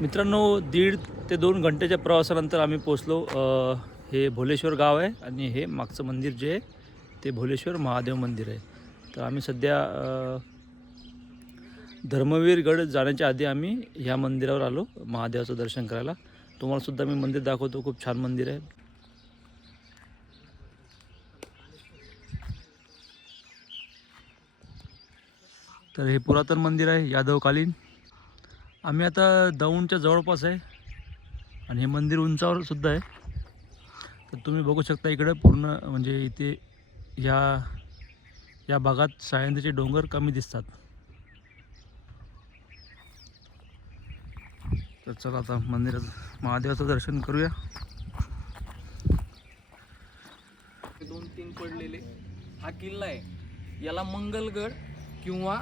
मित्रांनो दीड ते दोन घंटेच्या प्रवासानंतर आम्ही पोचलो हे भोलेश्वर गाव आहे आणि हे मागचं मंदिर जे आहे ते भोलेश्वर महादेव मंदिर आहे. तर आम्ही सध्या धर्मवीरगड जाण्याच्या आधी आम्ही ह्या मंदिरावर आलो महादेवाचं दर्शन करायला. तुम्हालासुद्धा मी मंदिर दाखवतो खूप छान मंदिर आहे. तर हे पुरातन मंदिर आहे यादवकालीन. आम्ही आता दौंडच्या जवळपास आहे. आणि हे मंदिर उंचावर सुद्धा आहे. तर तुम्ही बघू शकता इकडं पूर्ण म्हणजे इथे या या भागात सायंत्रीचे डोंगर कमी दिसतात. तर चला आता मंदिरात महादेवाचं दर्शन करूया. दोन तीन पडलेले. हा किल्ला आहे. याला मंगलगड किंवा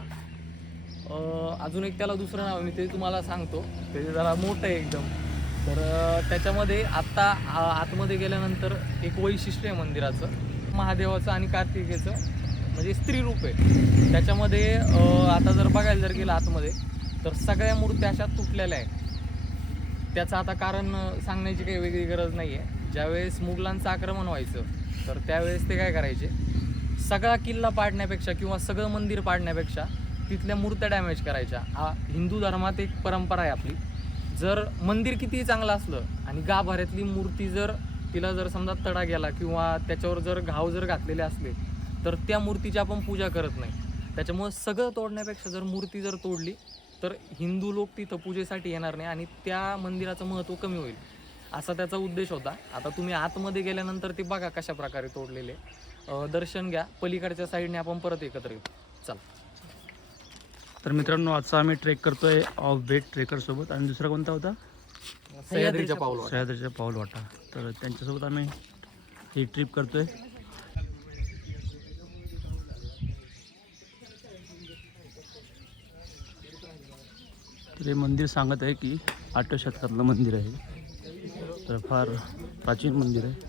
अजून एक त्याला दुसरं नाव मी ते तुम्हाला सांगतो. ते जरा मोठं आहे एकदम. तर त्याच्यामध्ये आत्ता आ- आतमध्ये गेल्यानंतर एक वैशिष्ट्य आहे मंदिराचं. महादेवाचं आणि कार्तिकेचं म्हणजे स्त्री रूप आहे. त्याच्यामध्ये आता जर बघायला जर गेलं आतमध्ये तर सगळ्या मूर्त्या अशा तुटलेल्या आहेत. त्याचं आता कारण सांगण्याची काही वेगळी गरज नाही आहे ज्यावेळेस मुघलांचं आक्रमण व्हायचं तर त्यावेळेस ते काय करायचे? सगळा किल्ला पाडण्यापेक्षा किंवा सगळं मंदिर पाडण्यापेक्षा तिथल्या मूर्त्या डॅमेज करायच्या. हा हिंदू धर्मात एक परंपरा आहे आपली. जर मंदिर कितीही चांगलं असलं आणि गाभाऱ्यातली मूर्ती जर तिला जर समजा तडा गेला किंवा त्याच्यावर जर घाव जर घातलेले असले तर त्या मूर्तीची आपण पूजा करत नाही. त्याच्यामुळं सगळं तोडण्यापेक्षा जर मूर्ती जर तोडली तर हिंदू लोक तिथं पूजेसाठी येणार नाही आणि त्या मंदिराचं महत्त्व कमी होईल. असा त्याचा उद्देश होता. आता तुम्ही आतमध्ये गेल्यानंतर ते बघा कशा प्रकारे तोडलेले दर्शन घ्या. पलीकडच्या साईडने आपण परत एकत्र येऊ. चला. तर मित्रांनो आजचा आम्ही ट्रेक करतोय ऑफ बेट ट्रेकरसोबत आणि दुसरा कोणता होता? सह्याद्रीच्या पाऊल सह्याद्रीच्या पाऊल वाटा. तर त्यांच्यासोबत आम्ही ही ट्रिप करतोय. तर हे मंदिर सांगत आहे की आठव्या शतकातलं मंदिर आहे. तर फार प्राचीन मंदिर आहे.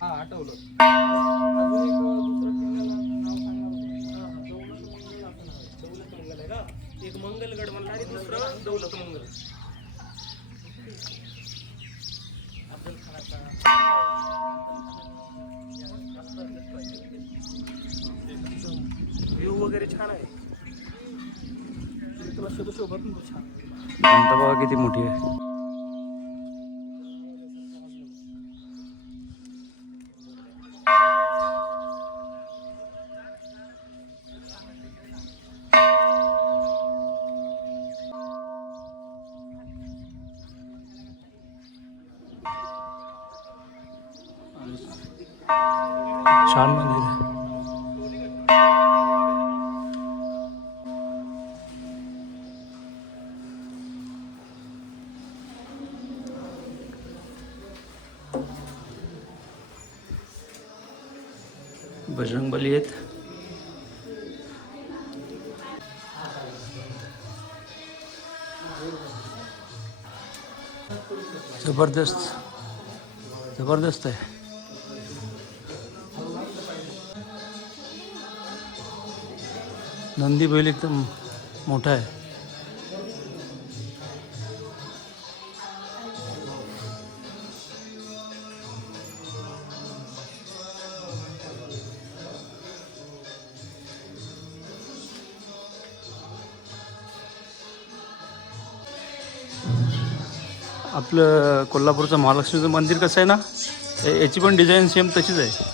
हा आठवलं. अजून एक दुसरं नाव दौलत मंगल आहे का एक मंगलगड म्हणला आणि दुसरं दौलत मंगल. अफजल खानाचा. व्ह्यू वगैरे छान आहे. तुला शोधू छान बघा किती मोठी आहे छान मंदिर आहे बजरंगबली आहेत. जबरदस्त जबरदस्त आहे. नंदी बैल एकदम मोठा आहे. आपलं कोल्हापूरचं महालक्ष्मीचं मंदिर कसं आहे ना? याची पण डिझाईन सेम तशीच आहे.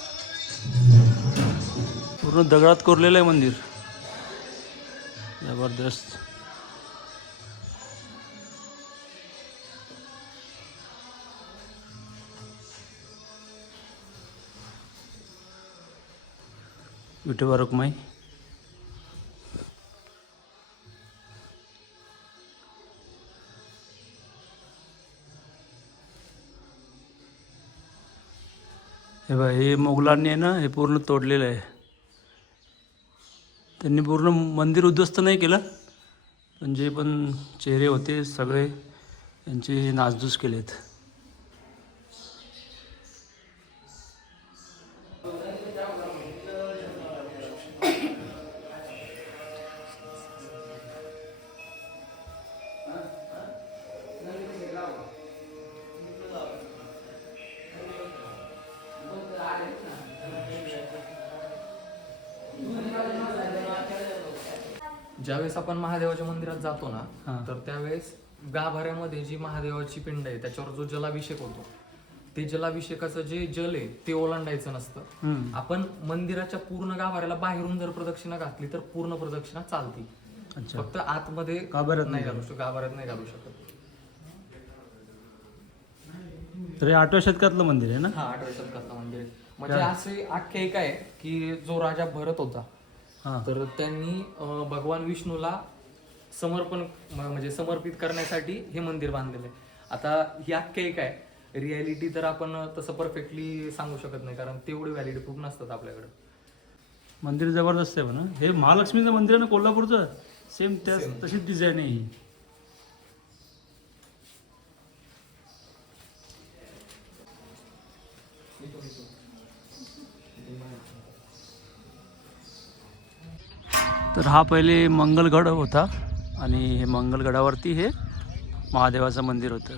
पूर्ण दगडात कोरलेलं आहे मंदिर. जबरदस्त. विठोबा रुक्माई. हे बघा हे मोगलांनी आहे ना हे पूर्ण तोडलेलं आहे. त्यांनी पूर्ण मंदिर उद्ध्वस्त नाही केलं पण जे पण चेहरे होते सगळे यांचे नासधूस केलेत. ज्यावेळेस आपण महादेवाच्या मंदिरात जातो. ना तर त्यावेळेस गाभाऱ्यामध्ये जी महादेवाची पिंड आहे त्याच्यावर जो जलाभिषेक होतो ते जलाभिषेकाचं जे जल आहे ते ओलांडायचं नसतं. आपण मंदिराच्या पूर्ण गाभाऱ्याला बाहेरून जर प्रदक्षिणा घातली तर पूर्ण प्रदक्षिणा चालती. फक्त आतमध्ये गाभाऱ्यात नाही घालू शकत. गाभाऱ्यात नाही घालू शकत. तर हे आठव्या शतकातलं मंदिर आहे ना? हा आठव्या शतकातलं मंदिर आहे. म्हणजे असे आख्यायिका आहे की जो राजा भरत होता तर त्यांनी अं, भगवान विष्णूला समर्पण म- म्हणजे समर्पित करण्यासाठी हे मंदिर बांधलेलं आहे. आता ही आख्यायिका आहे. रियालिटी तर आपण तसं परफेक्टली सांगू शकत नाही कारण तेवढे व्हॅलिडी प्रूफ नसतात आपल्याकडे. मंदिर जबरदस्त आहे म्हणा. हे महालक्ष्मीचं मंदिर आहे ना कोल्हापूरचं? सेम त्या तशीच डिझाईन आहे ही. तर हा पहिले मंगलगड होता आणि हे मंगलगडावरती हे महादेवाचं मंदिर होतं.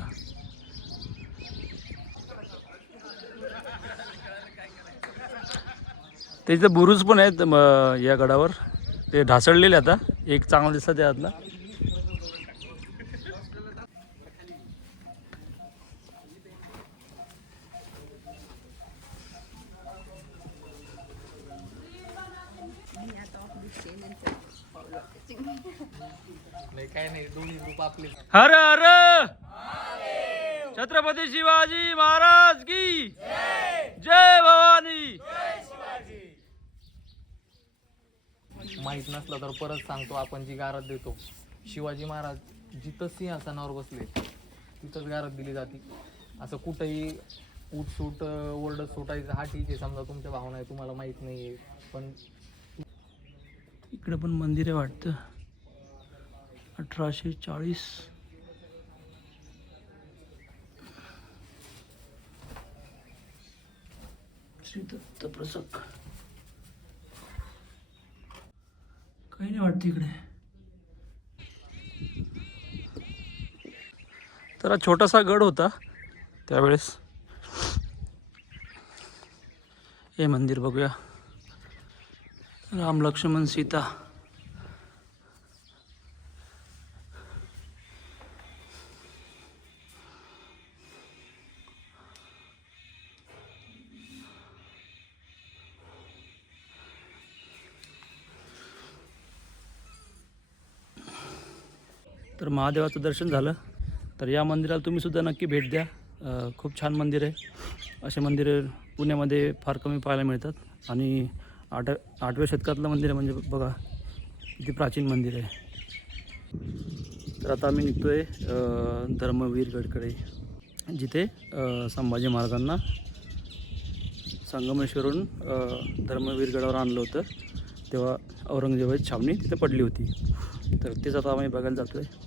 त्याचं बुरुज पण आहेत म, या गडावर. ते ढासळलेले आता. एक चांगला दिसला त्यातला नाही काय नाही दोन्ही ग्रुप आपले. हर हर! छत्रपती शिवाजी महाराज की जय भवानी! माहीत नसलं तर परत सांगतो आपण जी गारद देतो. शिवाजी महाराज जिथं सिंहासनावर बसले तिथंच गारद दिली जाते. असं कुठंही उठसूट ओरडत सुटायचं हा ठीक आहे समजा तुमच्या भावना आहे तुम्हाला माहीत नाहीये पण इकडे पण मंदिर आहे वाटतं. अठराशे चाळीस. श्री दत्त प्रसक काही नाही वाटत इकडे. तर हा छोटासा गड होता त्यावेळेस. हे मंदिर बघूया. राम लक्ष्मण सीता. तर महादेवाचं दर्शन झालं. तर या मंदिराला तुम्हीसुद्धा नक्की भेट द्या. खूप छान मंदिर आहे. असे मंदिर पुण्यामध्ये फार कमी पाहायला मिळतात. आणि आठ आठव्या शतकातलं मंदिर आहे म्हणजे बघा किती प्राचीन मंदिर आहे. तर आता आम्ही निघतो आहे धर्मवीरगडकडे जिथे संभाजी महाराजांना संगमेश्वरून धर्मवीरगडावर आणलं होतं. तेव्हा औरंगजेबाची छावणी तिथे पडली होती. तर तेच आता आम्ही बघायला जातो आहे